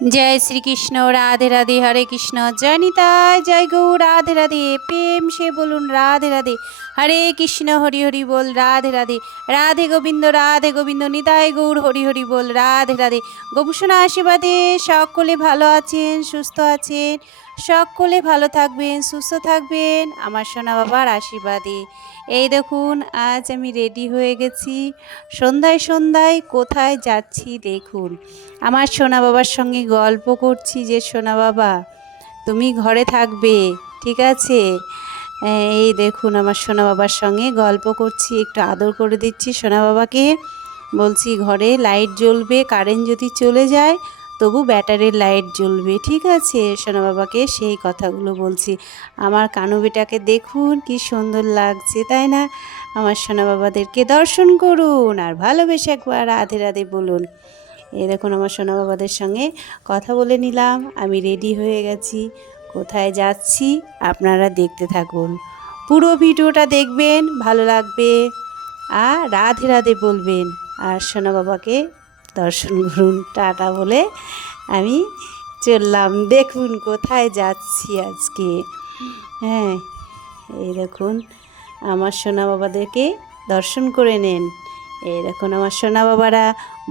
जय श्री कृष्ण राधे राधे हरे कृष्ण जय निताय जय गौ राधे राधे प्रेम से बोलून राधे राधे हरे कृष्ण हरि हरि बोल राधे राधे राधे गोविंद निताय गौर हरि हरि बोल राधे राधे গোপুসোনা আশীর্বাদে সকলে ভালো আছেন সুস্থ আছেন সকলে ভালো থাকবেন সুস্থ থাকবেন আমার সোনা বাবার আশীর্বাদে। এই দেখুন আজ আমি রেডি হয়ে গেছি, সন্ধ্যায় সন্ধ্যায় কোথায় যাচ্ছি দেখুন। আমার সোনা বাবার সঙ্গে গল্প করছি যে সোনা বাবা তুমি ঘরে থাকবে, ঠিক আছে। এই দেখুন আমার সোনা বাবার সঙ্গে গল্প করছি, একটু আদর করে দিচ্ছি সোনা বাবাকে। বলছি ঘরে লাইট জ্বলবে, কারেন্ট যদি চলে যায় তবু ব্যাটারির লাইট জ্বলবে, ঠিক আছে। সোনা বাবাকে সেই কথাগুলো বলছি। আমার কানু বেটাকে দেখুন কি সুন্দর লাগছে, তাই না। আমার সোনা বাবাদেরকে দর্শন করুন আর ভালোবেসে একবার রাধে রাধে বলুন। এই দেখুন আমার সোনা বাবাদের সঙ্গে কথা বলে নিলাম, আমি রেডি হয়ে গেছি। কোথায় যাচ্ছি আপনারা দেখতে থাকুন, পুরো ভিডিওটা দেখবেন, ভালো লাগবে। আর রাধে রাধে বলবেন আর সোনা বাবাকে দর্শন করুন। টাটা বলে আমি চললাম। দেখুন কোথায় যাচ্ছি আজকে। হ্যাঁ, এই দেখুন আমার সোনা বাবাদেরকে দর্শন করে নেন। এই দেখুন আমার সোনা বাবারা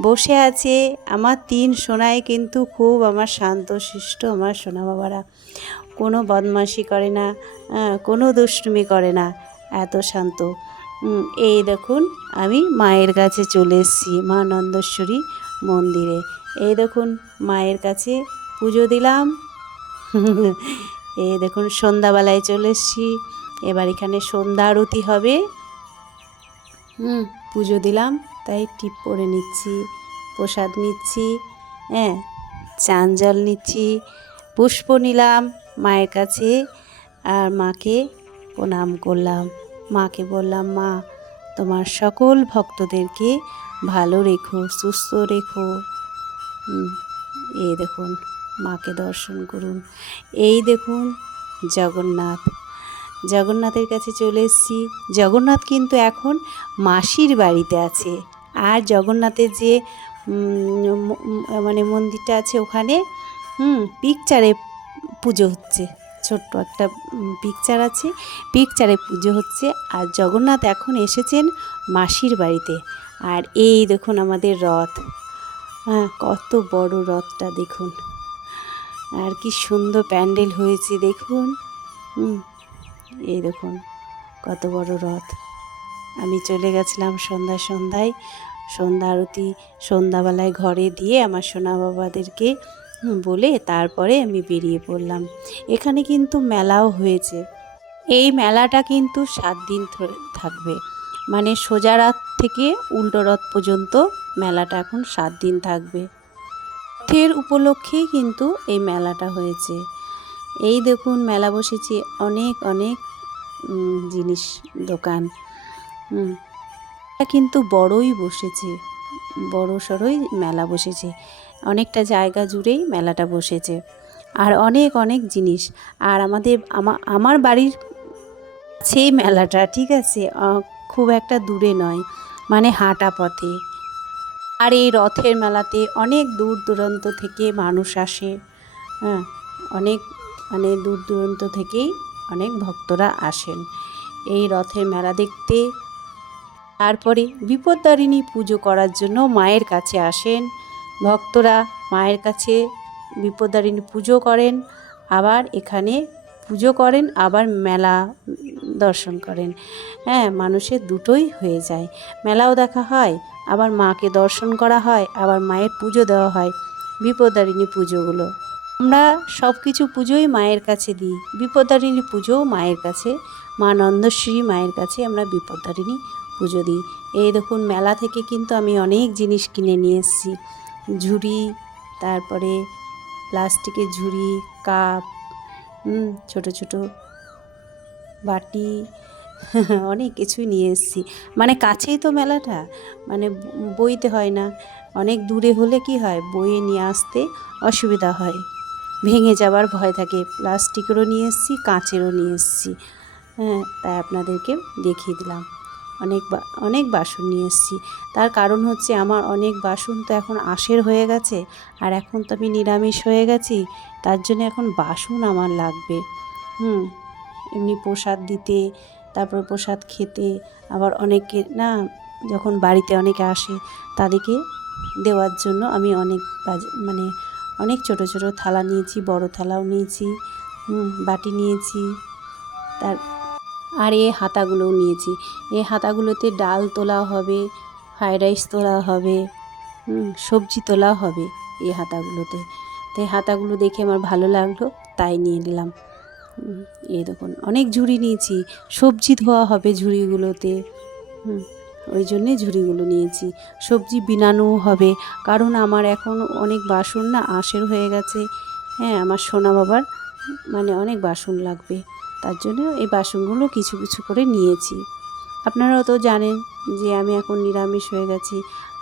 বসে আছে। আমার 3 সোনায় কিন্তু খুব আমার শান্তশিষ্ট। আমার সোনা বাবারা কোনো বদমাশি করে না, কোনো দুষ্টুমি করে না, এত শান্ত। এই দেখুন আমি মায়ের কাছে চলে এসেছি, মা নন্দেশ্বরী মন্দিরে। এই দেখুন মায়ের কাছে পুজো দিলাম। এই দেখুন সন্ধ্যাবেলায় চলে এসেছি, এবার এখানে সন্ধ্যা আরতি হবে। পুজো দিলাম তাই টিপ পরে নিচ্ছি, প্রসাদ নিচ্ছি, হ্যাঁ চান জল নিচ্ছি, পুষ্প নিলাম মায়ের কাছে। আর মাকে প্রণাম করলাম। মাকে বললাম মা তোমার সকল ভক্তদেরকে ভালো রেখো, সুস্থ রেখো। এই দেখুন মাকে দর্শন করুন। এই দেখুন জগন্নাথের কাছে চলে এসেছি। জগন্নাথ কিন্তু এখন মাসির বাড়িতে আছে। আর জগন্নাথের যে মানে মন্দিরটা আছে ওখানে পিকচারে পুজো হচ্ছে, ছোট্ট একটা পিকচার আছে, পিকচারে পুজো হচ্ছে। আর জগন্নাথ এখন এসেছেন মাসির বাড়িতে। আর এই দেখুন আমাদের রথ, কত বড় রথটা দেখুন, আর কি সুন্দর প্যান্ডেল হয়েছে দেখুন। এই দেখুন কত বড় রথ। আমি চলে গেছিলাম সন্ধ্যায় সন্ধ্যা আরতি সন্ধ্যাবেলায় ঘরে দিয়ে আমার সোনা বাবাদেরকে বলে তারপরে আমি বেরিয়ে পড়লাম। এখানে কিন্তু মেলাও হয়েছে। এই মেলাটা কিন্তু 7 দিন থাকবে, মানে সোজা রথ থেকে উল্টো রথ পর্যন্ত মেলাটা এখন 7 দিন থাকবে। রথের উপলক্ষেই কিন্তু এই মেলাটা হয়েছে। এই দেখুন মেলা বসেছে, অনেক অনেক জিনিস দোকান। কিন্তু বড়ই বসেছে, বড় সড়ই মেলা বসেছে, অনেকটা জায়গা জুড়েই মেলাটা বসেছে। আর অনেক অনেক জিনিস। আর আমার বাড়ির সেই মেলাটা, ঠিক আছে, খুব একটা দূরে নয়, মানে হাঁটা পথে। আর এই রথের মেলাতে অনেক দূর দূরান্ত থেকে মানুষ আসে, অনেক মানে দূর দূরান্ত থেকেই অনেক ভক্তরা আসেন এই রথের মেলা দেখতে। তারপরে বিপত্তারিণী পুজো করার জন্য মায়ের কাছে আসেন ভক্তরা, মায়ের কাছে বিপত্তারিণী পুজো করেন, আবার এখানে পুজো করেন, আবার মেলা দর্শন করেন। মানুষের দুটোই হয়ে যায়, মেলাও দেখা হয়, আবার মাকে দর্শন করা হয়, আবার মায়ের পুজো দেওয়া হয়। বিপত্তারিণী পুজোগুলো আমরা সব কিছু পুজোই মায়ের কাছে দিই। বিপত্তারিণী পুজোও মায়ের কাছে, মা নন্দেশ্বরী মায়ের কাছে আমরা বিপত্তারিণী পুজো দিই। এই দেখুন মেলা থেকে কিন্তু আমি অনেক জিনিস কিনে নিয়ে এসেছি। ঝুড়ি, তারপরে প্লাস্টিকের ঝুড়ি, কাপ, ছোট ছোট বাটি, অনেক কিছুই নিয়ে এসেছি। মানে কাছেই তো মেলাটা, মানে বইতে হয় না। অনেক দূরে হলে কি হয়, বইয়ে নিয়ে আসতে অসুবিধা হয়, ভেঙে যাবার ভয় থাকে। প্লাস্টিকেরও নিয়ে এসেছি, কাঁচেরও নিয়ে এসেছি। তাই আপনাদেরকে দেখিয়ে দিলাম। অনেক বাসন নিয়ে এসেছি। তার কারণ হচ্ছে আমার অনেক বাসন তো এখন আঁশের হয়ে গেছে, আর এখন তো আমি নিরামিষ হয়ে গেছি, তার জন্য এখন বাসন আমার লাগবে। এমনি প্রসাদ দিতে, তারপর প্রসাদ খেতে, আবার অনেকে না যখন বাড়িতে অনেকে আসে তাদেরকে দেওয়ার জন্য আমি মানে অনেক ছোট ছোট থালা নিয়েছি, বড় থালাও নিয়েছি, বাটি নিয়েছি। আর এই হাতাগুলোও নিয়েছি। এই হাতাগুলোতে ডাল তোলা হবে, ফ্রাইড রাইস তোলা হবে, সবজি তোলা হবে এই হাতাগুলোতে। তো এই হাতাগুলো দেখে আমার ভালো লাগলো, তাই নিয়ে নিলাম। এই দেখুন অনেক ঝুড়ি নিয়েছি, সবজি ধোয়া হবে ঝুড়িগুলোতে, ওই জন্যে ঝুড়িগুলো নিয়েছি। সবজি বিনানোও হবে, কারণ আমার এখন অনেক বাসন না আঁশের হয়ে গেছে। আমার সোনা বাবার মানে অনেক বাসন লাগবে, তার জন্য এই বাসনগুলো কিছু কিছু করে নিয়েছি। আপনারাও তো জানেন যে আমি এখন নিরামিষ হয়ে গেছি।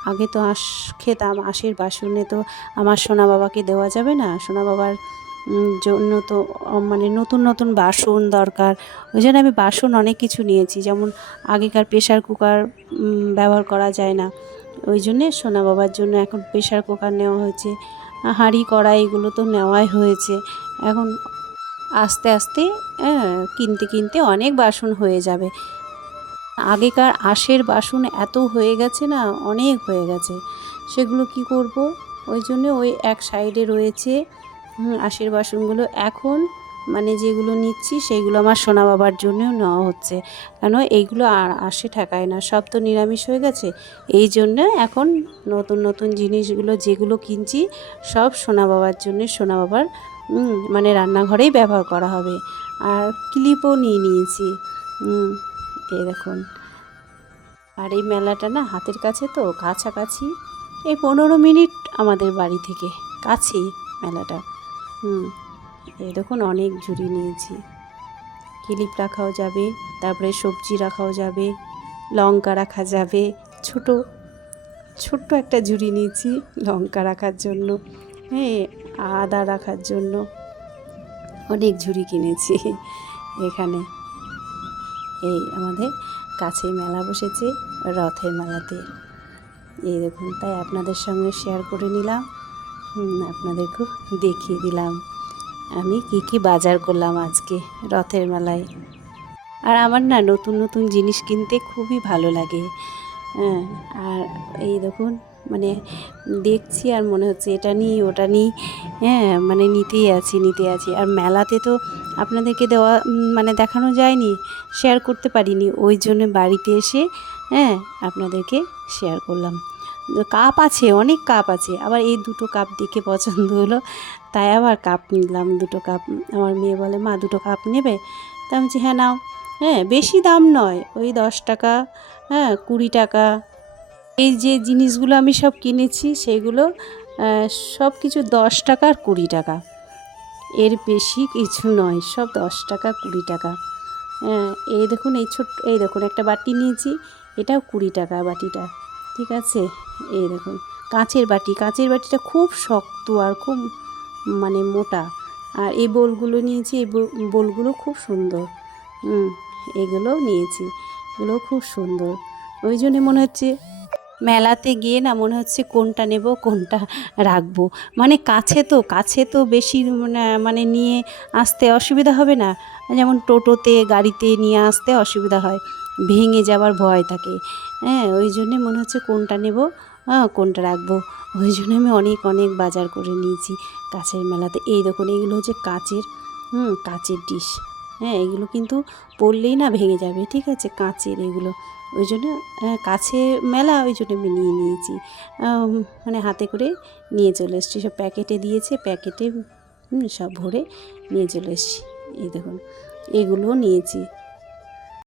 আগে তো আঁশ খেতাম, আঁশের বাসনে তো আমার সোনা বাবাকে দেওয়া যাবে না। সোনা বাবার জন্য তো মানে নতুন নতুন বাসন দরকার, ওই জন্য আমি বাসন অনেক কিছু নিয়েছি। যেমন আগেকার প্রেশার কুকার ব্যবহার করা যায় না, ওই জন্যে সোনা বাবার জন্য এখন প্রেশার কুকার নেওয়া হয়েছে। হাঁড়ি কড়াই এগুলো তো নেওয়াই হয়েছে। এখন আস্তে আস্তে কিনতে কিনতে অনেক বাসন হয়ে যাবে। আগেকার আঁশের বাসন এত হয়ে গেছে না, অনেক হয়ে গেছে। সেগুলো কি করব, ওই জন্য ওই এক সাইডে রয়েছে আঁশের বাসনগুলো। এখন মানে যেগুলো নিচ্ছি সেইগুলো আমার সোনা বাবার জন্যও নেওয়া হচ্ছে, কেন এইগুলো আর আঁশে ঠেকায় না, সব তো নিরামিষ হয়ে গেছে। এই জন্য এখন নতুন নতুন জিনিসগুলো যেগুলো কিনছি সব সোনা বাবার জন্যে, সোনা বাবার মানে রান্নাঘরেই ব্যবহার করা হবে। আর ক্লিপও নিয়ে নিয়েছি, এই দেখুন। আর এই মেলাটা না হাতের কাছে, তো কাছাকাছি, এই 15 মিনিট আমাদের বাড়ি থেকে কাছেই মেলাটা। এই দেখুন অনেক ঝুড়ি নিয়েছি, ক্লিপ রাখাও যাবে, তারপরে সবজি রাখাও যাবে, লঙ্কা রাখা যাবে। ছোট্ট একটা ঝুড়ি নিয়েছি লঙ্কা রাখার জন্য, আদা রাখার জন্য। অনেক ঝুড়ি কিনেছি এখানে। এই আমাদের কাছেই মেলা বসেছে, রথের মেলাতে। এই দেখুন, তাই আপনাদের সঙ্গে শেয়ার করে নিলাম, আপনাদেরকেও দেখিয়ে দিলাম আমি কি কি বাজার করলাম আজকে রথের মেলায়। আর আমার না নতুন নতুন জিনিস কিনতে খুবই ভালো লাগে। আর এই দেখুন মানে দেখছি আর মনে হচ্ছে এটা নিই ওটা নিই, মানে নিতেই আছি। আর মেলাতে তো আপনাদেরকে মানে দেখানো যায়নি, শেয়ার করতে পারিনি, ওই জন্য বাড়িতে এসে আপনাদেরকে শেয়ার করলাম। কাপ আছে, অনেক কাপ আছে, আবার এই দুটো কাপ দেখে পছন্দ হলো, তাই আবার কাপ নিলাম, দুটো কাপ। আমার মেয়ে বলে, মা দুটো কাপ নেবে? তা আমি বলছি হ্যাঁ নাও। বেশি দাম নয়, ওই 10 টাকা, 20 টাকা। এই যে জিনিসগুলো আমি সব কিনেছি সেগুলো সব কিছু 10 টাকা আর 20 টাকা, এর বেশি কিছু নয়, সব 10 টাকা 20 টাকা। এই দেখুন এই দেখুন একটা বাটি নিয়েছি, এটাও 20 টাকা বাটিটা, ঠিক আছে। এই দেখুন কাঁচের বাটিটা খুব শক্ত আর খুব মানে মোটা। আর এই বোলগুলো নিয়েছি, এই বোলগুলো খুব সুন্দর, এগুলো নিয়েছি, এগুলো খুব সুন্দর। ওই জন্যে মনে হচ্ছে মেলাতে গিয়ে না মনে হচ্ছে কোনটা নেব কোনটা রাখবো, মানে কাছে তো বেশি মানে নিয়ে আসতে অসুবিধা হবে না, যেমন টোটোতে গাড়িতে নিয়ে আসতে অসুবিধা হয়, ভেঙে যাওয়ার ভয় থাকে। ওই জন্যে মনে হচ্ছে কোনটা নেব কোনটা রাখবো, ওই জন্য আমি অনেক বাজার করে নিয়েছি কাছের মেলাতে। এই দেখুন এগুলো হচ্ছে কাচের ডিশ, এগুলো কিন্তু পড়লেই না ভেঙে যাবে, ঠিক আছে, কাচের এগুলো। ওই জন্য কাছে মেলা, ওই জন্য আমি নিয়ে নিয়েছি, মানে হাতে করে নিয়ে চলে এসেছি। সব প্যাকেটে দিয়েছে, প্যাকেটে সব ভরে নিয়ে চলে এসেছি। এই দেখুন এগুলোও নিয়েছি।